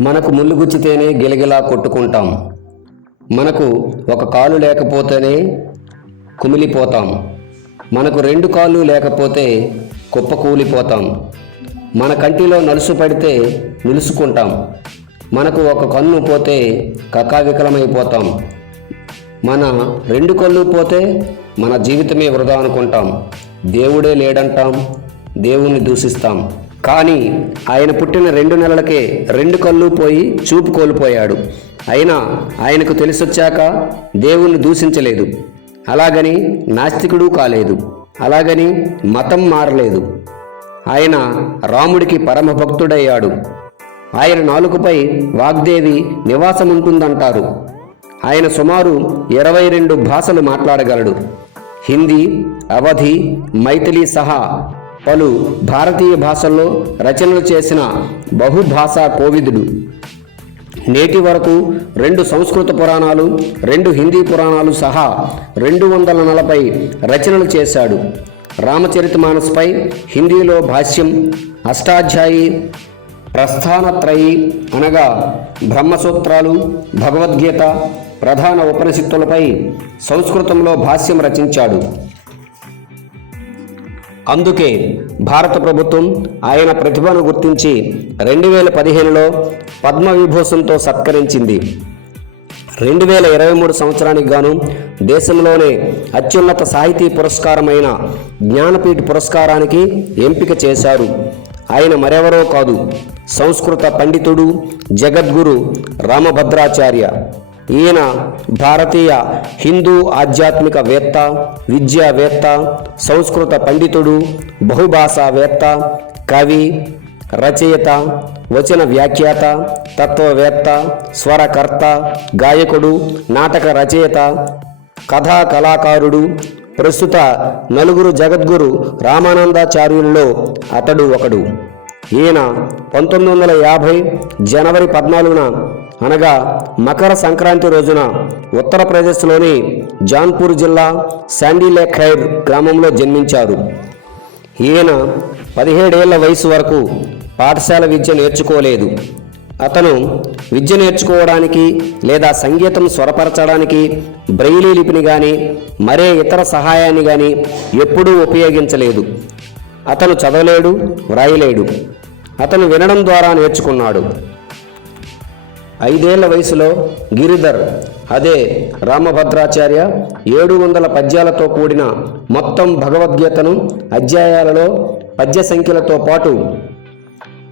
మనకు ముళ్ళు గుచ్చితేనే గిలగిలా కొట్టుకుంటాం. మనకు ఒక కాలు లేకపోతేనే కుమిలిపోతాం. మనకు రెండు కాళ్ళు లేకపోతే కుప్పకూలిపోతాం మన కంటిలో నలుసు పడితే నిలుసుకుంటాం. మనకు ఒక కన్ను పోతే కకావికలమైపోతాం. మన రెండు కళ్ళు పోతే మన జీవితమే వృధా అనుకుంటాం. దేవుడే లేడంటాం. దేవుణ్ణి దూషిస్తాం. కానీ ఆయన పుట్టిన రెండు నెలలకే రెండు కళ్ళు పోయి చూపు కోల్పోయాడు. అయినా ఆయనకు తెలిసొచ్చాక దేవుణ్ణి దూషించలేదు. అలాగని నాస్తికుడు కాలేదు. అలాగని మతం మారలేదు. ఆయన రాముడికి పరమభక్తుడయ్యాడు. ఆయన నాలుకపై వాగ్దేవి నివాసముంటుందంటారు. ఆయన సుమారు ఇరవై రెండు భాషలు మాట్లాడగలడు. హిందీ అవధి మైథిలి సహా పలు భారతీయ భాషల్లో రచనలు చేసిన బహుభాషా కోవిదుడు. నేటి వరకు రెండు సంస్కృత పురాణాలు రెండు హిందీ పురాణాలు సహా రెండు వందల నలభై రచనలు చేశాడు. రామచరితమానస్పై హిందీలో భాష్యం అష్టాధ్యాయి ప్రస్థానత్రయి అనగా బ్రహ్మసూత్రాలు భగవద్గీత ప్రధాన ఉపనిషత్తులపై సంస్కృతంలో భాష్యం రచించాడు. అందుకే భారత ప్రభుత్వం ఆయన ప్రతిభను గుర్తించి రెండు వేల పదిహేనులో పద్మవిభూషణ్తో సత్కరించింది. రెండు వేల ఇరవై మూడు సంవత్సరానికి గాను దేశంలోనే అత్యున్నత సాహితీ పురస్కారమైన జ్ఞానపీఠ పురస్కారానికి ఎంపిక చేశారు. ఆయన మరెవరో కాదు సంస్కృత పండితుడు జగద్గురు రామభద్రాచార్య. ఈయన భారతీయ హిందూ ఆధ్యాత్మికవేత్త విద్యావేత్త సంస్కృత పండితుడు బహుభాషావేత్త కవి రచయిత వచన వ్యాఖ్యాత తత్వవేత్త స్వరకర్త గాయకుడు నాటక రచయిత కథా కళాకారుడు ప్రస్తుత నలుగురు జగద్గురు రామానందాచార్యులలో అతడు ఒకడు. ఈయన పంతొమ్మిది వందల యాభై జనవరి పద్నాలుగున అనగా మకర సంక్రాంతి రోజున ఉత్తరప్రదేశ్లోని జాన్పూర్ జిల్లా శాండీలేఖైర్ గ్రామంలో జన్మించారు. ఈయన పదిహేడేళ్ళ వయసు వరకు పాఠశాల విద్య నేర్చుకోలేదు. అతను విద్య నేర్చుకోవడానికి లేదా సంగీతం స్వరపరచడానికి బ్రెయిలీ లిపిని కానీ మరే ఇతర సహాయాన్ని కానీ ఎప్పుడూ ఉపయోగించలేదు. అతను చదవలేడు వ్రాయలేడు. అతను వినడం ద్వారా నేర్చుకున్నాడు. ఐదేళ్ళ వయసులో గిరిధర్ అదే రామభద్రాచార్య ఏడు వందల పద్యాలతో కూడిన మొత్తం భగవద్గీతను అధ్యాయాలలో పద్య సంఖ్యలతో పాటు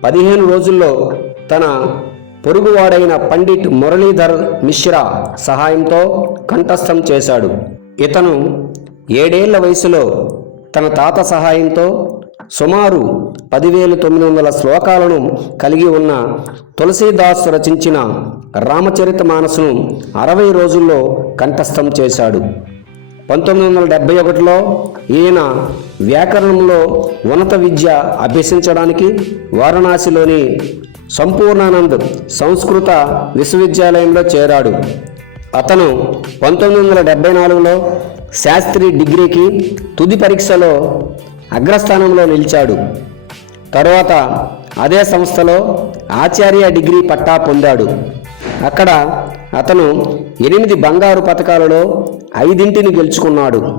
పదిహేను రోజుల్లో తన పొరుగువాడైన పండిట్ మురళీధర్ మిశ్రా సహాయంతో కంఠస్థం చేశాడు. ఇతను ఏడేళ్ళ వయసులో తన తాత సహాయంతో సుమారు పదివేల తొమ్మిది వందల శ్లోకాలను కలిగి ఉన్న తులసీదాస్ రచించిన రామచరిత మానసును అరవై రోజుల్లో కంఠస్థం చేశాడు. పంతొమ్మిది వందల డెబ్బై ఒకటిలో ఈయన వ్యాకరణంలో ఉన్నత విద్య అభ్యసించడానికి వారణాసిలోని సంపూర్ణానంద్ సంస్కృత విశ్వవిద్యాలయంలో చేరాడు. అతను పంతొమ్మిది వందల డెబ్బై నాలుగులో శాస్త్రి డిగ్రీకి తుది పరీక్షలో అగ్రస్థానంలో నిలిచాడు. తరువాత అదే సంస్థలో ఆచార్య డిగ్రీ పట్టా పొందాడు. అక్కడ అతను ఎనిమిది బంగారు పథకాలలో ఐదింటిని గెలుచుకున్నాడు.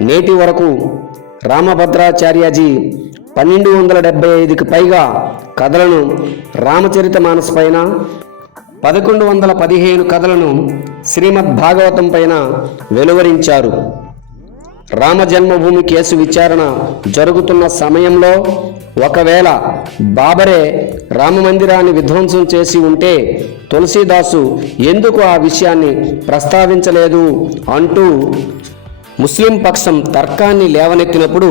నేటి వరకు రామభద్రాచార్యజీ పన్నెండు వందల డెబ్బై ఐదుకి పైగా కథలను రామచరిత మానస్ పైన పదకొండు వందల పదిహేను కథలను శ్రీమద్ భాగవతం పైన వెలువరించారు. రామ జన్మభూమి కేసు విచారణ జరుగుతున్న సమయంలో ఒకవేళ బాబరే రామ మందిరాన్ని విధ్వంసం చేసి ఉంటే తులసీదాసు ఎందుకు ఆ విషయాన్ని ప్రస్తావించలేదు అంటూ ముస్లిం పక్షం తర్కాన్ని లేవనెత్తినప్పుడు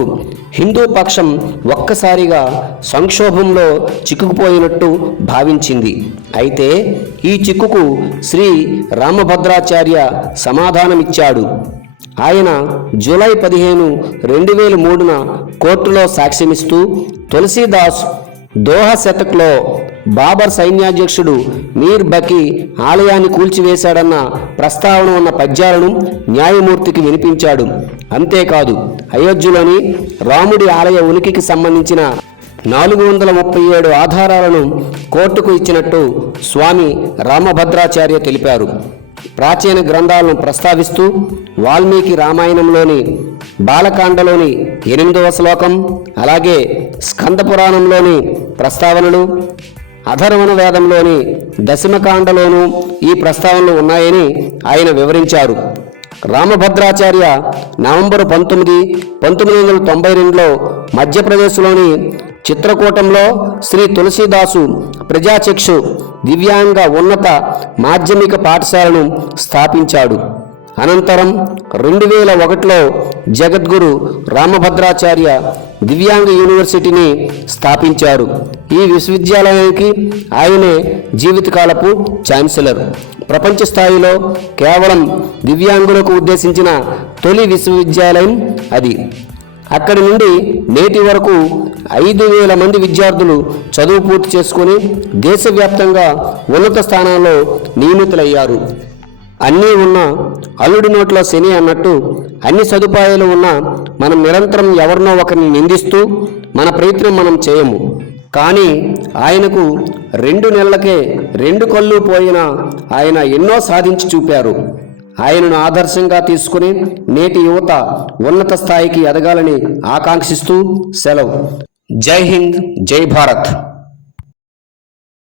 హిందూ పక్షం ఒక్కసారిగా సంక్షోభంలో చిక్కుకుపోయినట్టు భావించింది. అయితే ఈ చిక్కుకు శ్రీ రామభద్రాచార్య సమాధానమిచ్చాడు. ఆయన జూలై పదిహేను రెండు వేల మూడున కోర్టులో సాక్ష్యమిస్తూ తులసీదాస్ దోహ శతక్లో బాబర్ సైన్యాధ్యక్షుడు మీర్ బకి ఆలయాన్ని కూల్చివేశాడన్న ప్రస్తావన ఉన్న పద్యాలను న్యాయమూర్తికి వినిపించాడు. అంతేకాదు అయోధ్యలోని రాముడి ఆలయ ఉనికికి సంబంధించిన నాలుగు వందల ముప్పై ఏడు ఆధారాలను కోర్టుకు ఇచ్చినట్టు స్వామి రామభద్రాచార్య తెలిపారు. ప్రాచీన గ్రంథాలను ప్రస్తావిస్తూ వాల్మీకి రామాయణంలోని బాలకాండలోని ఎనిమిదవ శ్లోకం అలాగే స్కందపురాణంలోని ప్రస్తావనలు అధర్వణ వేదంలోని దశమకాండలోనూ ఈ ప్రస్తావనలు ఉన్నాయని ఆయన వివరించారు. రామభద్రాచార్య నవంబర్ పంతొమ్మిది పంతొమ్మిది వందల తొంభై రెండులో మధ్యప్రదేశ్లోని చిత్రకూటంలో శ్రీ తులసీదాసు ప్రజాచక్షు దివ్యాంగ ఉన్నత మాధ్యమిక పాఠశాలను స్థాపించాడు. అనంతరం రెండు వేల ఒకటిలో జగద్గురు రామభద్రాచార్య దివ్యాంగ యూనివర్సిటీని స్థాపించారు. ఈ విశ్వవిద్యాలయానికి ఆయనే జీవితకాలపు ఛాన్సలర్. ప్రపంచ స్థాయిలో కేవలం దివ్యాంగులకు ఉద్దేశించిన తొలి విశ్వవిద్యాలయం అది. అక్కడి నుండి నేటి వరకు ఐదు వేల మంది విద్యార్థులు చదువు పూర్తి చేసుకొని దేశవ్యాప్తంగా ఉన్నత స్థానాల్లో నియమితులయ్యారు. అన్నీ ఉన్న అల్లుడి నోట్లో శని అన్నట్టు అన్ని సదుపాయాలు ఉన్నా మనం నిరంతరం ఎవరినో ఒకరిని నిందిస్తూ మన ప్రయత్నం మనం చేయము. కానీ ఆయనకు రెండు నెలలకే రెండు కళ్ళు పోయినా ఆయన ఎన్నో సాధించి చూపారు. ఆయనను ఆదర్శంగా తీసుకుని నేటి యువత ఉన్నత స్థాయికి ఎదగాలని ఆకాంక్షిస్తూ సెలవు. జై హింద్ జై భారత్.